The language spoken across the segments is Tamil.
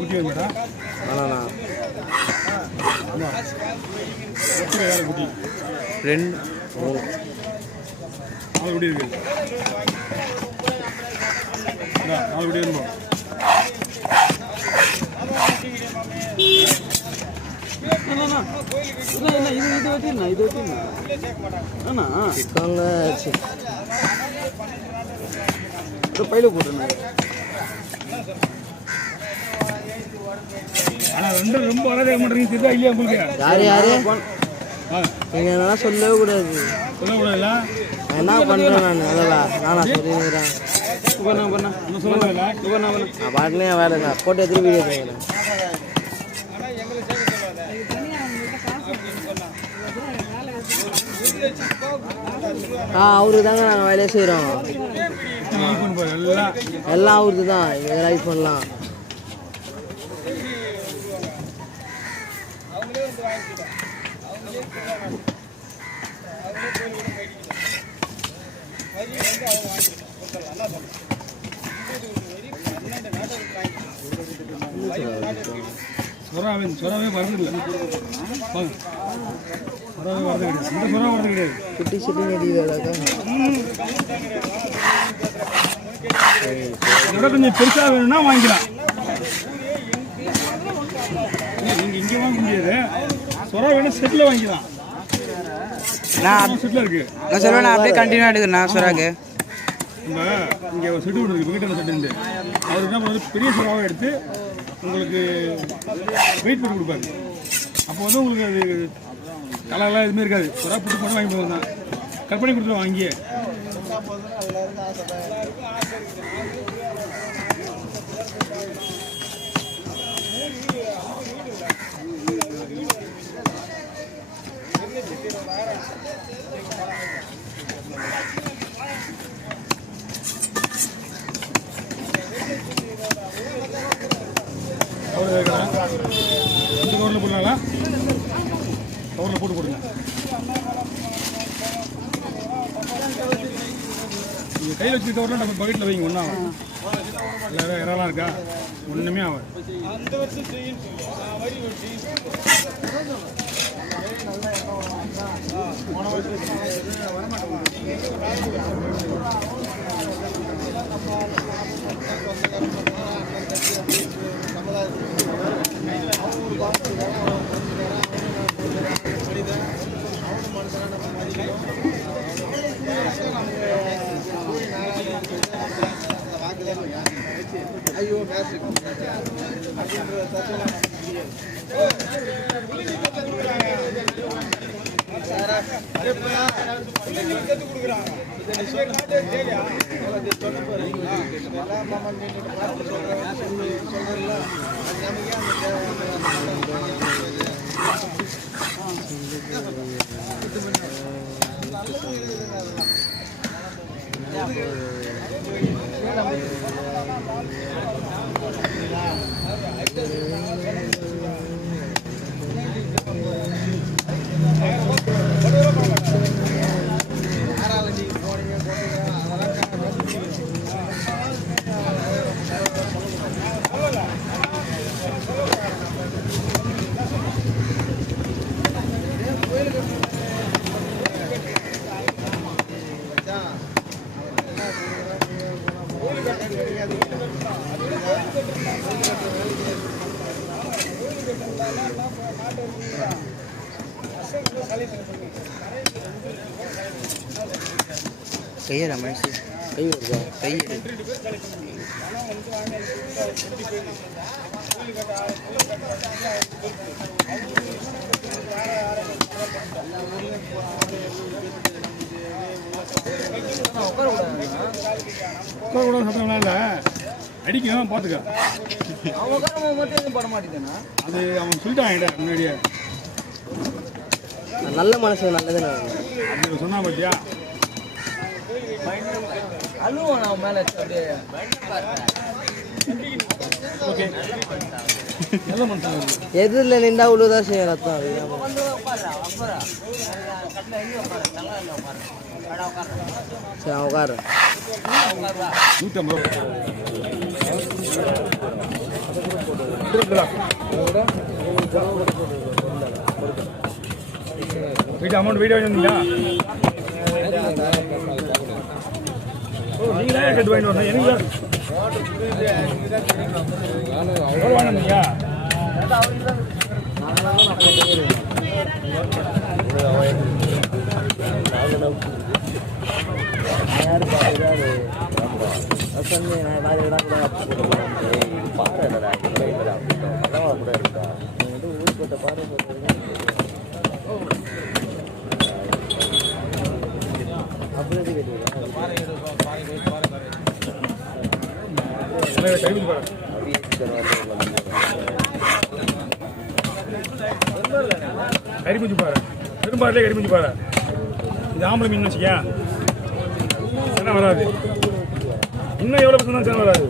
குட்டி வேணுமாடா? குட்டி ரெண்டு நாலு குட்டி இருக்கு. நாலு குட்டி வேணுமா? பையில போட்டுருந்தேன். ரொம்ப வராதே மாட்டேங்க. தெரியா இல்லையா உங்களுக்கு? யாரு யாரு நீங்க அதெல்லாம் சொல்லவே கூடாது. சொல்லக்கூடாதுல்ல? என்ன பண்றேன் நான்? அதெல்லாம் நானா சொல்லிக்கிறேன். பாட்டுனே வேலைங்க போட்டு எடுத்து வீடியோ எடுத்துக்கிறேன். அவருக்கு தாங்க நாங்கள் வேலையை செய்கிறோம். எல்லாம் அவருக்கு தான். எங்கள் ரைஸ் பண்ணலாம். சொராவே வரது இல்லை. சொராவே வரது கிடையாது. இந்த சொரா வரது கிடையாது. குட்டி சுட்டி நடிகளாக்கா இதோட கொஞ்சம் பெருசாக வேணும்னா வாங்கிக்கலாம். நீங்கள் இங்கே வாங்க முடியாது. சொரா வேணும் செட்டில் வாங்கிக்கலாம். செட்டில் இருக்கு. நான் சொல்லுவேன் அப்படியே கண்டினியூ எடுக்கிறேன். சொராக்கு நம்ம இங்கே ஒரு செட்டு ஒன்று இருக்குது. வீட்டில் செட்டு இருந்து அவர் என்ன பண்ணுறது, பெரிய சொராவை எடுத்து உங்களுக்கு வெயிட் பண்ணி கொடுப்பாரு. அப்போ வந்து உங்களுக்கு அது கலர்லாம் எதுவுமே இருக்காது. சொரா பிடிச்சி பண்ணி வாங்கி போகிறோம் தான். கட் பண்ணி கொடுத்துருவோம் வாங்கியே. இந்த கவரில் போடலாங்களா? கவரில் போட்டு போடுங்க. நீங்கள் கையில் வச்சு கவரில் நம்ம பக்கெட்டில் வைங்க. ஒன்றா ஆகும். இல்லை இறலாம் இருக்கா? ஒன்றுமே ஆகும். ஐயோ कही रमेश कही होगा कही அடிக்கணும் பார்த்துக்க அது அவன் சொல்லிட்டான் முன்னாடியே. நல்ல மனசு நல்லது அப்படி சொன்னா பார்த்தியா? ஓகே, நல்ல மனுஷன். எதிரில் நின்றா உழுதான் செய்ய ரத்தம். சரி உட்காரு. 150 வீட்டு அமௌண்ட் வீடியோ வந்தீங்களா? நீங்களே கட்டு வாங்கிட்டு வரணும். எனக்கு வாங்கினீங்க கறிக்குஞ்சு பாரு, பெரும்பாலே கறிக்குஞ்சு பாரு. இது ஆம்பளை மீன் வச்சுக்கியா, சென வராது. இன்னும் எவ்வளோ பசங்க சென வராது.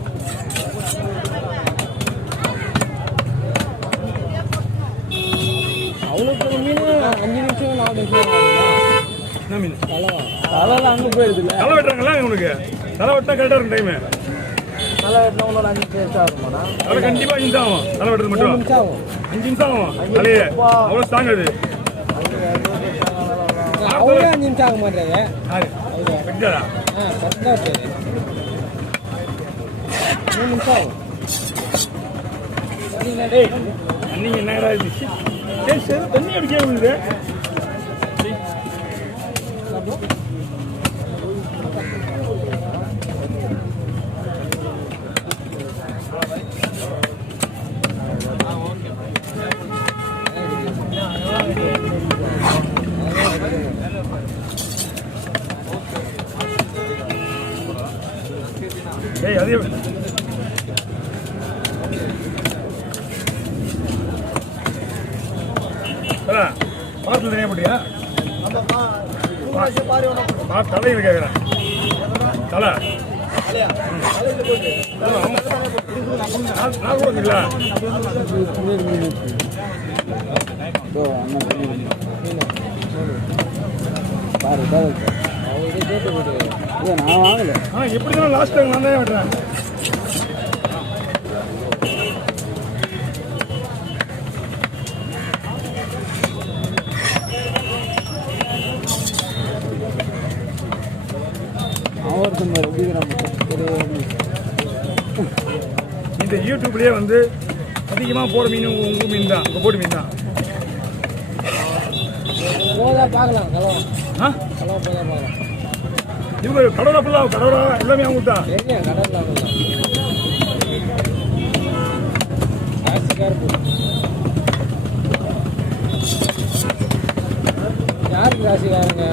அவனுக்கு மீன் 5 நிமிஷம் 4 நிமிஷம். என்ன மீன்? தலைலாம் அங்கே போயிடுது. தலை வெட்டுறாங்களா உங்களுக்கு? தலை வெட்டினா கரெக்டாக இருக்கும் டைமு. தலை வெட்டினா ஒன்று 5 நிமிஷம் ஆகுமாண்ணா? தலை கண்டிப்பாக 5 நிமிஷம் ஆகும். தலை வெட்டுறது மட்டும் 5 நிமிஷம் ஆகும். தலையே அவ்வளோ ஸ்ட்ராங் அது. அவ்வளோ 5 நிமிஷம் ஆக மாட்டேங்க. வெட்டாதா? கரெக்டாக 3 நிமிஷம் ஆகும். தண்ணி என்னடா இது? சரி சரி, தண்ணி அடிக்க விழுது. ஏய் அதே பாட்டில் தனியாக போட்டியா? தலையில் கேட்குறேன். தலை நான் கொடுக்குங்களா? நான் வாங்கல. எப்படி தான் லாஸ்ட் டைம் நான் தான் வெட்டுறேன். இந்த யூடியூப்லேயே வந்து அதிகமாக போகிற மீன் உங்கள் மீன் தான், உங்கள் போட்டு மீன் தான். பார்க்கலாம் ஆ இவங்க கடவுளா ஃபுல்லாக கடவுளா எல்லாமே அவங்க தான். யாருக்கு ராசிக்காரங்க?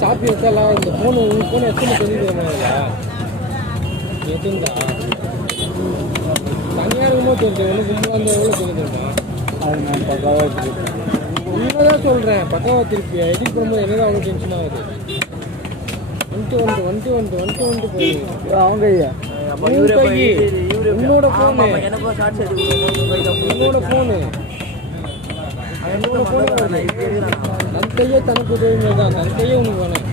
ஷாப்பி வச்சாலாம் இந்த ஃபோனு உங்கள் ஃபோன் எத்தனை தெரிஞ்சுக்கிறோமா? எதுண்டா தனியாக இருக்கும்போது தெரிஞ்சு ஒன்று அந்த எவ்வளோ தெரிஞ்சிருமா? அது நான் பக்காவாக உண்மைதான் சொல்கிறேன். பக்காவாக திருப்பி எடிட் பண்ணும்போது எனக்கு அவ்வளோ டென்ஷன் ஆகுது. வந்துட்டு போய் அவங்க ஐயா உன்னோட ஃபோனு நன் கையே தனக்கு உதவி தான். நன் கையே உனக்கு வேணும்.